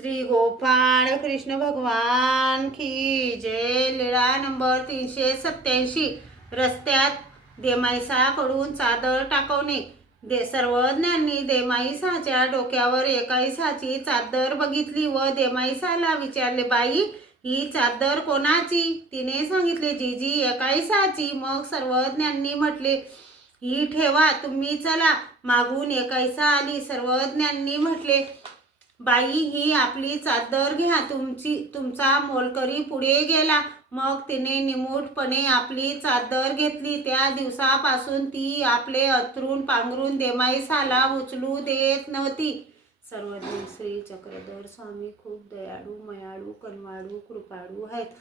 श्री गोपाळ कृष्ण भगवान की जय। लीळा नंबर 387। रस्त्यात देमाईसाकडून चादर टाकवणे। सर्वज्ञांनी देमाईसाच्या डोक्यावर एकाईसाची चादर बघितली व देमाईसाला विचारले, बाई ही चादर कोणाची? तिने सांगितले, जीजी एकाईसाची। मग सर्वज्ञांनी म्हटले, ही ठेवा, तुम्ही चला। मागून एकाईसा आली। सर्वज्ञांनी म्हटले, बाई ही आपली चादर घ्या। तुमचा मोलकरी पुढे गेला। मग तिने निमूटपणे आपली चादर घेतली। त्या दिवसापासून ती आपले अंथरूण पांघरून देमाईसाला उचलू देत नव्हती। सर्वज्ञ श्री चक्रधर स्वामी खूप दयाळू, मयाळू, कनवाळू, कृपाळू आहेत।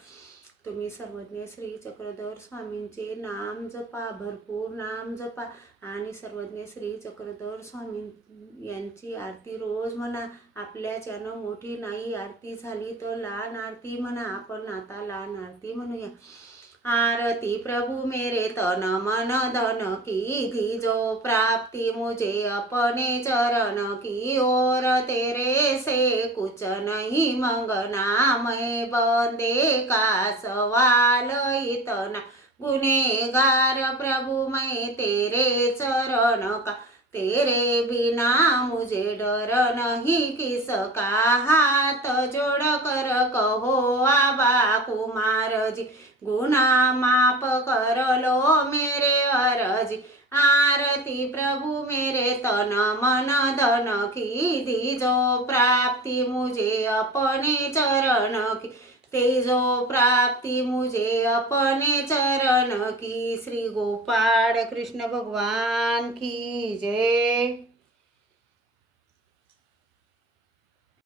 तुम्ही सर्वज्ञ श्री चक्रधर स्वामींचे नाम जपा, भरपूर नाम जपा आणि सर्वज्ञ श्री चक्रधर स्वामी यांची आरती रोज म्हणा। आपल्याच्यानं मोठी नाही आरती झाली तर लहान आरती म्हणा। आपण आता लहान आरती म्हणूया। आरती प्रभु मेरे तन मन धन की थी, जो प्राप्ति मुझे अपने चरण की ओर, तेरे से कुछ नहीं मंगना, मैं बंदे का सवाल इतना गुनेगार, प्रभु मैं तेरे चरण का, तेरे बिना मुझे डर नहीं किसका, हाथ जोड़ कर कहो आबा कुमार जी, गुनाह माफ कर लो मेरे अरजी। आरती प्रभु मेरे तन मन धन की दी, जो प्राप्ति मुझे अपने चरण की, ते जो प्राप्ति मुझे अपने चरण की। श्री गोपाळ कृष्ण भगवान की जय।